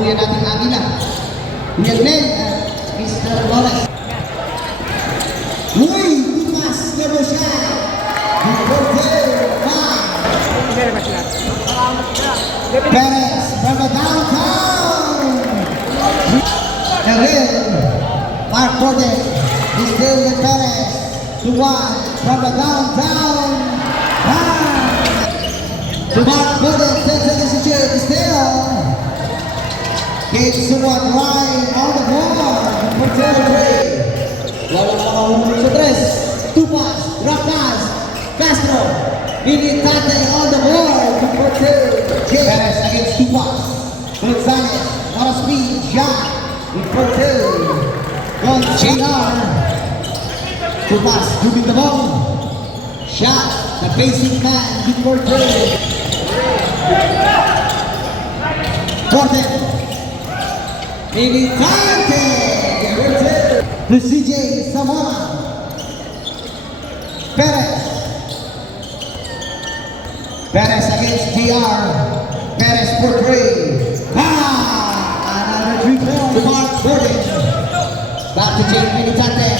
kuya nating Agila. Kuya Glenn at Mr. Lawrence. Uy! Tumas na mo siya! Perez from the downtown! Again, Mark Gordon is still with Perez to one from the downtown. To Mark Gordon, 10 seconds to shoot, still. Gives someone right on the board for 2-3. Wala makahulog sa 3. Tupas, Rakas, Castro, Militante on the board for 2. Perez against Tupas. Gonzalez, not a speed shot for 2. Gonzalez. Tupas, moving the ball. Shot, the basic man for 2. Gordon. Militante. To CJ Samora. Perez. Perez against DR. Perez for 3. Another 3-point to Mark Gordon. Back to Jake Militante.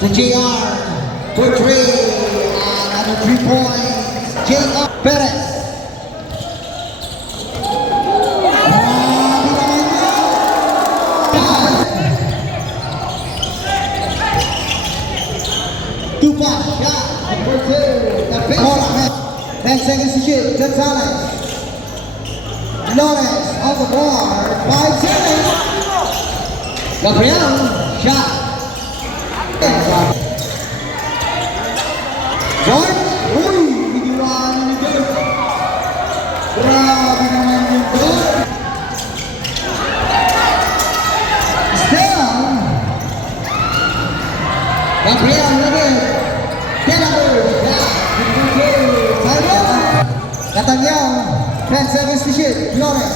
To JR for 3. Another 3 points. JR Perez. Tupas shot for 2. The best. 10 seconds to shoot. Gonzalez. Lawrence on the board. 5 seconds. Gabriel shot. George. Uy! Biniwan ni George. Grabe naman yung George. Still. Gabriel lagi. Delaware. Catanyao. 10 seconds to shoot. Flores.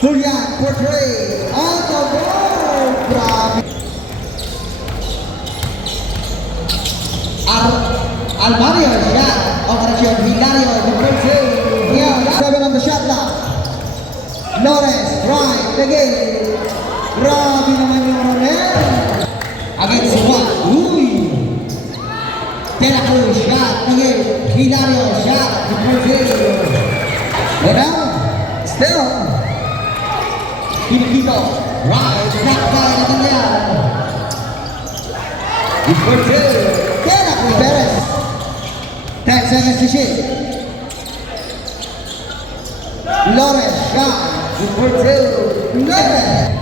Julian for 3. On the board. Grabe. Almario shot. Operation Hilario for 2. Yeah, 7 on the shot clock. Flores drive again. Grabe naman yung Ronel. Against one. Uy. De La Cruz shot again. Hilario shot for 2. Well, still. Pinakito. Right. Back by Nathaniel. For 2. De La Cruz Perez. 10 seconds to shoot. Lawrence shot for 2. Lawrence.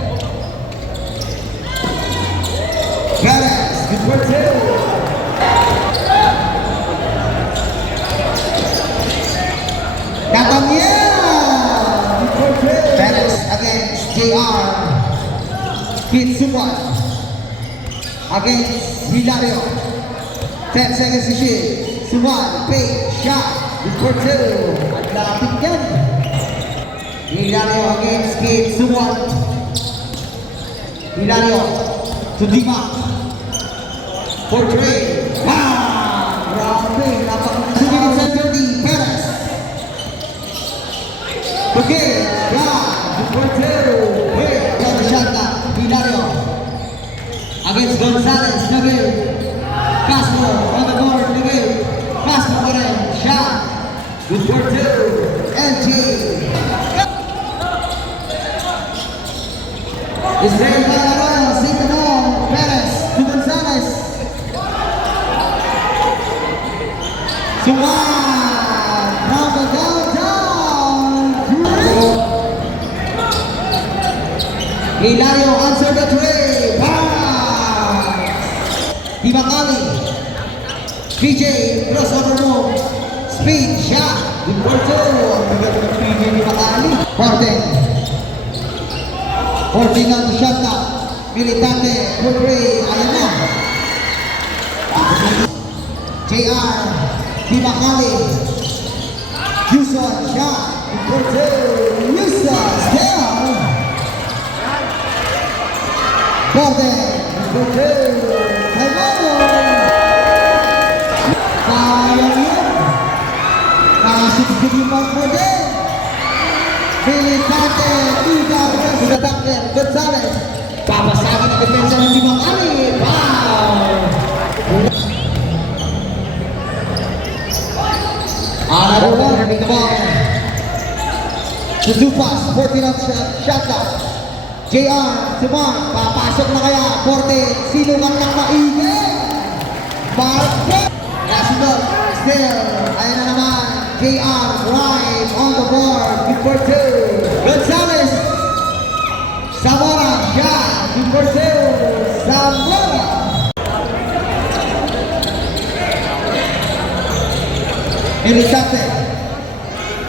Perez for 2. Perez against JR. Kitsuwan against Hilario. 10 seconds to shoot. Suwan, fake shot for 2. At lapit yan. Hilario against Kitsuwan. Hilario to Dima for 3. Grabe, napakasulit sa 30. Perez. Okay, for 2. Wait, the shot na. Hilario against Gonzalez. Nagil. Castro on the board. Nagil. Castro pa rin. Shot. Good for 2. LG. Israel Calabal. Sito Perez to Gonzalez. Suwan. From the downtown. Hilario answer the three. Dibakali. PJ crossover move. Speed shot. Good for 2. Ang bigat ng PJ Dibakali. 14 on the shot clock. Militante for 3. Ayan na. JR Dibakali. Yuson shot. Good for 2. Yuson still. Gordon for 2. Hello. Sayang yun. Nakasipsip yung Mark Gordon. Militante, Sugar Gonzalez. Papasagin ang depensa ng Limang Ali. Foul! Another one, having the ball. Suzupas, 14 on shot clock. JR, Sumar, papasok na kaya. 14, sino ang nakaigil? Marco. National, still. Ayan na naman. JR, right on the board. Good for two. Gonzalez. Zamora, shot. Good for two. Zamora. Militante.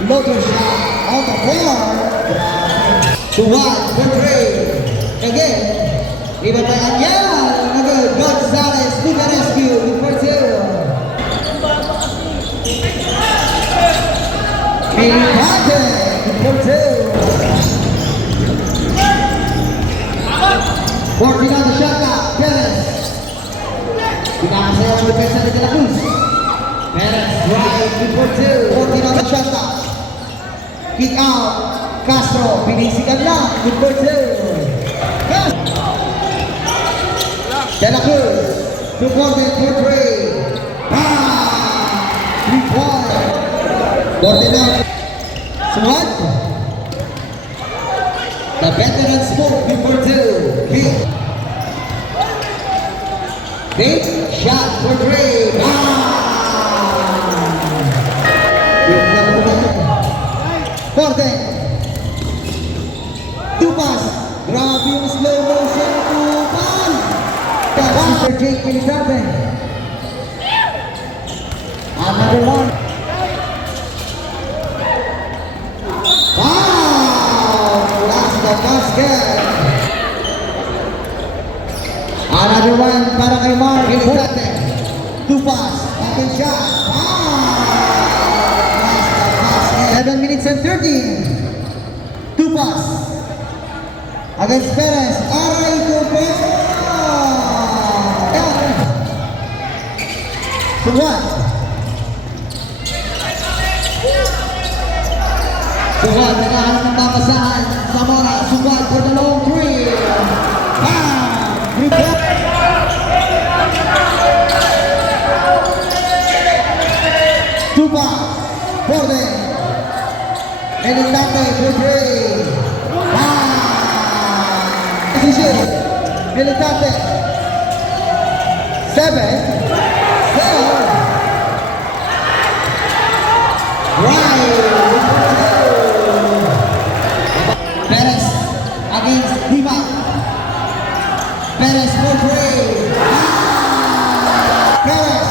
Logo shot on the board. To one, for three. Again. Libatay yan. Again, Gonzalez to the rescue. Good for two. Militante. Good for two. 14 on the shot clock. Perez. Pinakasayaw ang depensa ni De La Cruz. Perez, right, good for two. 14 on the shot clock. Kick out. Castro, pinisikan lang. Good for two. De La Cruz. To Gordon for three. Ah! 3-point. Gordon out. So what? The veteran smoke before two. Big shot for three. Gordon. Two pass. Grabe yung slow motion. Two pass. Super Jake Militante. Another one. The basket. Another one para kay Mark Militante. Two pass. Open shot. Nice the basket. 7 minutes and 13. Two pass. Against Perez. Aray to Perez. To one. Sugat, nakahanap ng babasahan. Zamora, Sugat for the long three. Report. Tupa, Borden. Militante for three. Militante. 7. Perez against Diva. Perez for three. Perez.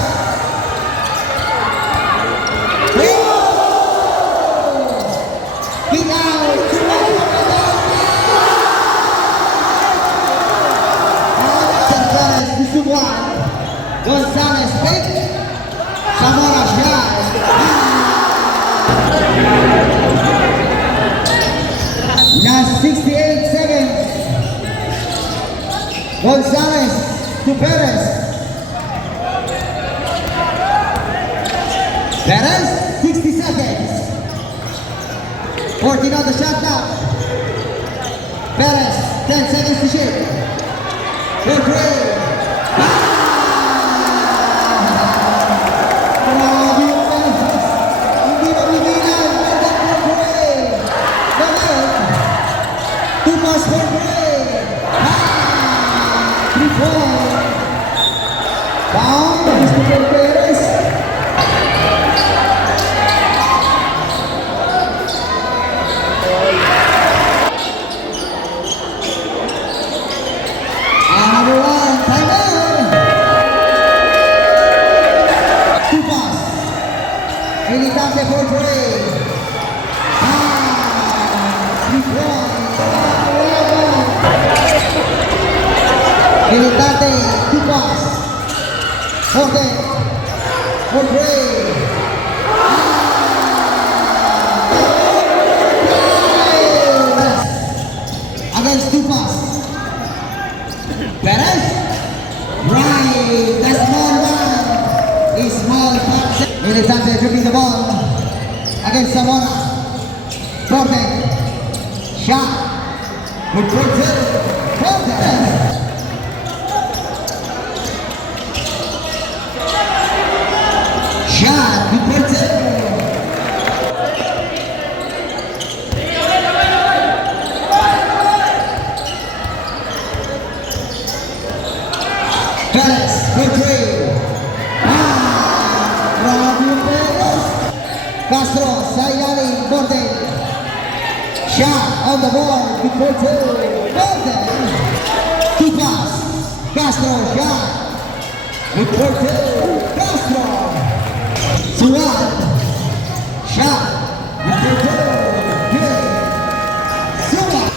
Kick out. Perez, this is one. Gonzalez pick. Zamora shot. Last 68 seconds. Gonzalez to Perez. Perez, 60 seconds. 14 on the shot clock. Perez, 10 seconds to shoot. For three. Militante for three. Militante, two pass. Jorge, for three. Against two pass. Perez, right, the small one. A small pass. Militante dribbling the ball against Zamora. Jorge. with Brazil. Perez. Shot with Brazil. Perez for three. Grabe yung Perez. Castro sa ilalim, Borden. Shot on the ball with Borden. Borden. Two pass. Castro shot with Borden. Castro. Suwan. Shot with Borden. Good. Suwan.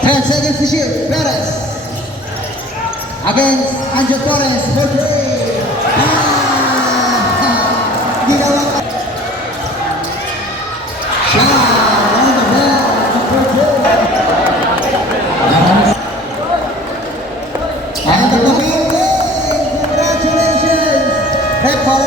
10 seconds to shoot. Perez. Against Angel Torres for three. Ginawa. Shot on the ball for two. And the ball. Congratulations. Red ball